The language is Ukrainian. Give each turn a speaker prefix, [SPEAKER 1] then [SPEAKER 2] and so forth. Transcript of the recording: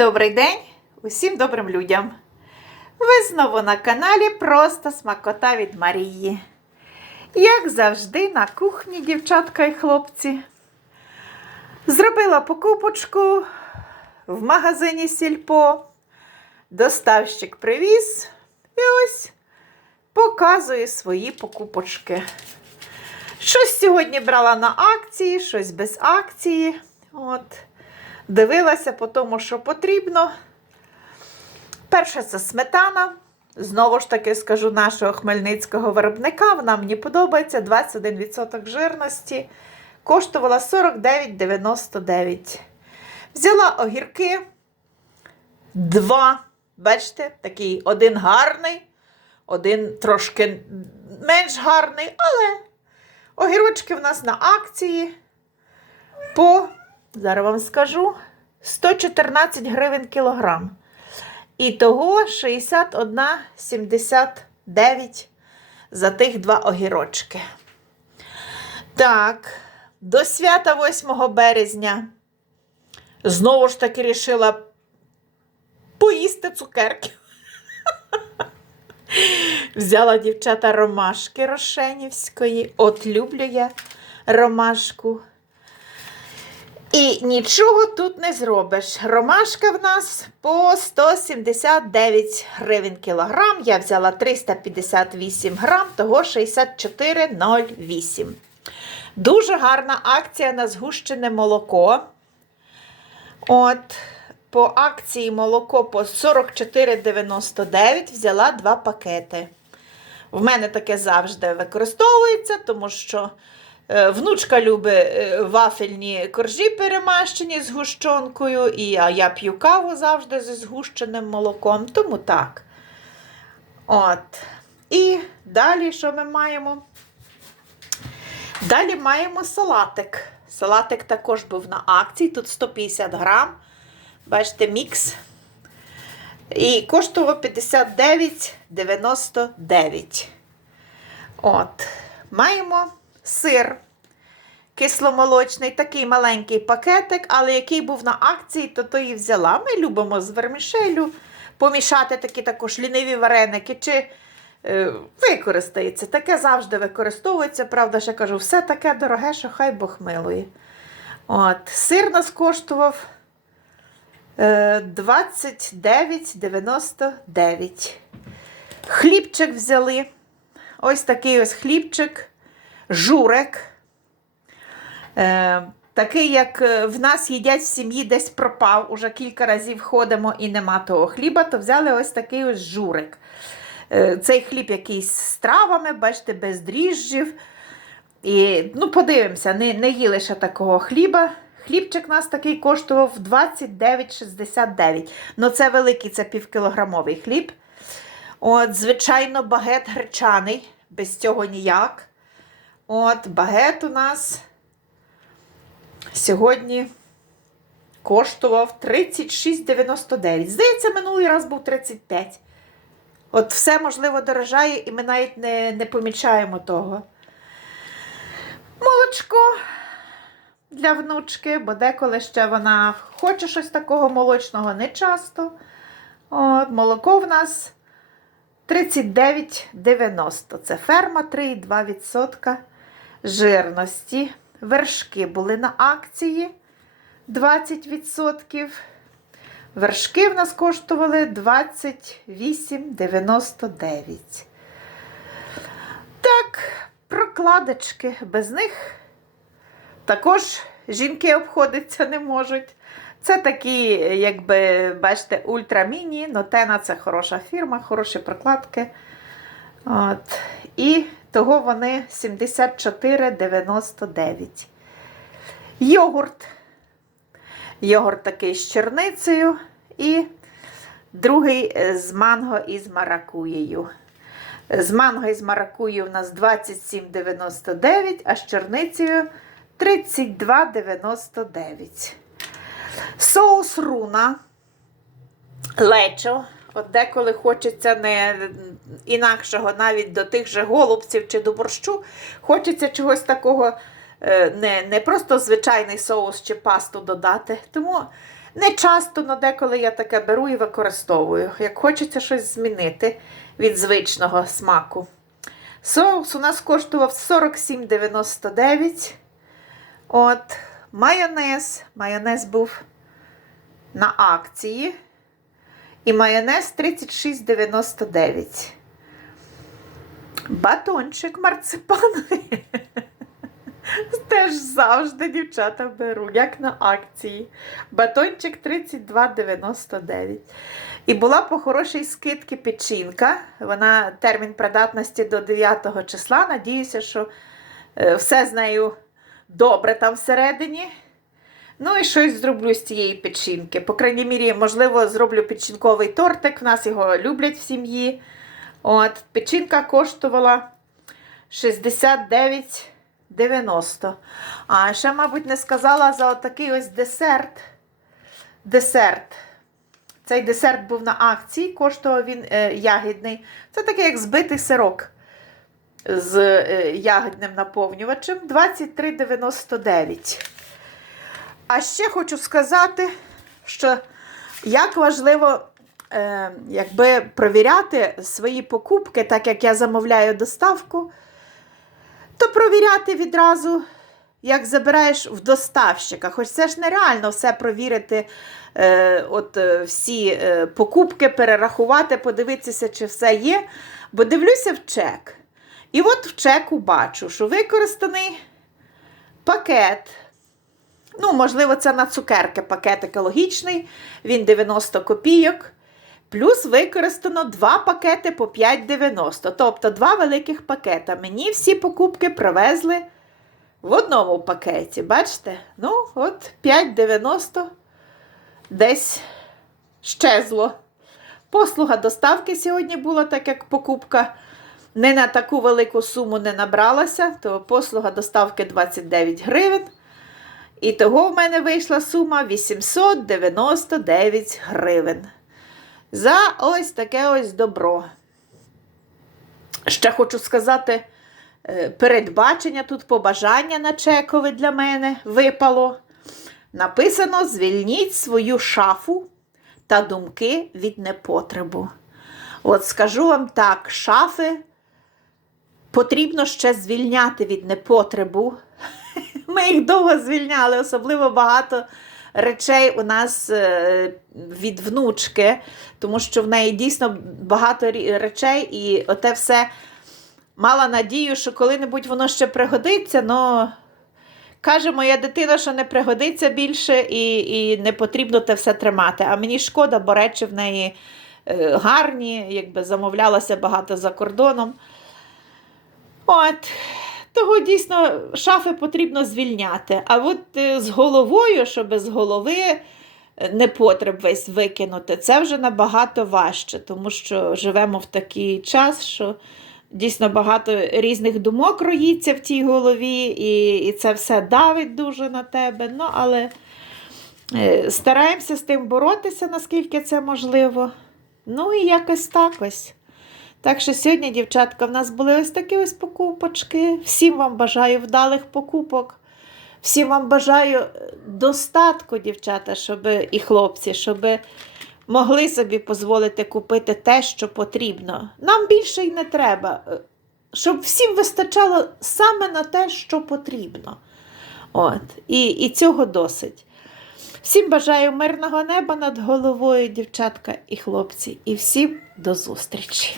[SPEAKER 1] Добрий день усім добрим людям! Ви знову на каналі Просто Смакота від Марії. Як завжди, на кухні, дівчатка і хлопці. Зробила покупочку в магазині Сільпо. Доставщик привіз і ось показує свої покупочки. Щось сьогодні брала на акції, щось без акції. От. Дивилася по тому, що потрібно. Перше це сметана. Знову ж таки скажу нашого хмельницького виробника. Вона мені подобається 21% жирності. Коштувала 49,99. Взяла огірки. Два. Бачите, такий один гарний, один трошки менш гарний, але огірочки в нас на акції по Зараз вам скажу 114 гривень кілограм. І того 61,79 за тих два огірочки. Так, до свята 8 березня знову ж таки рішила поїсти цукерки. Взяла дівчата ромашки Рошенівської. От люблю я ромашку. І нічого тут не зробиш. Ромашка в нас по 179 гривень кілограм. Я взяла 358 грам, того 64,08. Дуже гарна акція на згущене молоко. От, по акції молоко по 44,99 взяла два пакети. В мене таке завжди використовується, тому що. Е, Внучка любить вафельні коржі перемащені з гущонкою, і я, я п'ю каву завжди зі згущеним молоком, тому так. От. І далі що ми маємо? Далі маємо салатик. Салатик також був на акції, тут 150 грам. Бачите, мікс. І коштував 59,99. От. Маємо сир кисломолочний, такий маленький пакетик, але який був на акції, то то і взяла. Ми любимо з вермішелю помішати такі також ліниві вареники, чи е, використається. Таке завжди використовується. Правда, ще кажу, все таке дороге, що хай Бог милує. От, Сир нас коштував е, 29,99. Хлібчик взяли. Ось такий ось хлібчик журик. Е, Такий, як е, в нас їдять в сім'ї, десь пропав, уже кілька разів ходимо і нема того хліба, то взяли ось такий ось журик. Е, Цей хліб якийсь з травами, бачите, без дріжджів. І, ну, Подивимося, не не їли ще такого хліба. Хлібчик у нас такий коштував 29,69. Ну, це великий, це півкілограмовий хліб. От, Звичайно, багет гречаний, без цього ніяк. От, багет у нас сьогодні коштував 36,99. Здається, минулий раз був 35. От все, можливо, дорожає, і ми навіть не, не помічаємо того. Молочко для внучки, бо деколи ще вона хоче щось такого молочного не часто. От, Молоко в нас 39,90. Це ферма 3,2% жирності. Вершки були на акції 20%. Вершки в нас коштували 28,99. Так, прокладочки без них також жінки обходиться не можуть. Це такі, якби, бачите, ультраміні, Нотена це хороша фірма, хороші прокладки. От. І того вони 74,99. Йогурт. Йогурт такий з черницею. І другий з манго і з маракуєю. З манго і з маракуєю у нас 27,99, а з черницею 32,99. Соус руна. Лечо. От деколи хочеться не інакшого, навіть до тих же голубців чи до борщу, хочеться чогось такого е, не, не просто звичайний соус чи пасту додати. Тому не часто, але деколи я таке беру і використовую. Як хочеться щось змінити від звичного смаку. Соус у нас коштував 47,99. От, майонез. Майонез був на акції. І майонез 36,99. Батончик марципановий. Теж завжди дівчата беру, як на акції. Батончик 32,99. І була по хорошій скидці печінка. Вона термін придатності до 9 числа. Надіюся, що е, все з нею добре там всередині. Ну і щось зроблю з цієї печінки. По крайній мірі, можливо, зроблю печінковий тортик. В нас його люблять в сім'ї. От, печінка коштувала 69,90. А ще, мабуть, не сказала за отакий ось десерт. Десерт. Цей десерт був на акції, коштував він е, ягідний. Це такий, як збитий сирок з е, ягідним наповнювачем 23,99. А ще хочу сказати, що як важливо е, якби провіряти свої покупки, так як я замовляю доставку, то провіряти відразу, як забираєш в доставщика. Хоч це ж нереально все провірити, е, от е, всі е, покупки, перерахувати, подивитися, чи все є. Бо дивлюся в чек. І от в чеку бачу, що використаний пакет. Ну, можливо, це на цукерки пакет екологічний, він 90 копійок. Плюс використано два пакети по 5,90. Тобто два великих пакета. Мені всі покупки привезли в одному пакеті. Бачите? Ну, от 5,90 десь щезло. Послуга доставки сьогодні була, так як покупка не на таку велику суму не набралася, то послуга доставки 29 гривень. І того в мене вийшла сума 899 гривень. За ось таке ось добро. Ще хочу сказати, е, передбачення тут побажання на чекові для мене випало. Написано: звільніть свою шафу та думки від непотребу. От скажу вам так, шафи потрібно ще звільняти від непотребу. Ми їх довго звільняли, особливо багато речей у нас е, від внучки, тому що в неї дійсно багато речей, і оте все мала надію, що коли-небудь воно ще пригодиться, але каже моя дитина, що не пригодиться більше і, і не потрібно те все тримати. А мені шкода, бо речі в неї е, гарні, якби замовлялося багато за кордоном. От. Того дійсно шафи потрібно звільняти. А от е, з головою, щоб з голови е, непотреб весь викинути, це вже набагато важче, тому що живемо в такий час, що дійсно багато різних думок роїться в тій голові, і, і це все давить дуже на тебе. Ну, але е, стараємося з тим боротися, наскільки це можливо. Ну і якось так ось. Так що сьогодні, дівчатка, в нас були ось такі ось покупочки. Всім вам бажаю вдалих покупок. Всім вам бажаю е, достатку, дівчата, щоб і хлопці, щоб могли собі дозволити купити те, що потрібно. Нам більше й не треба, е, щоб всім вистачало саме на те, що потрібно. От. І, і цього досить. Всім бажаю мирного неба над головою, дівчатка і хлопці, і всім до зустрічі!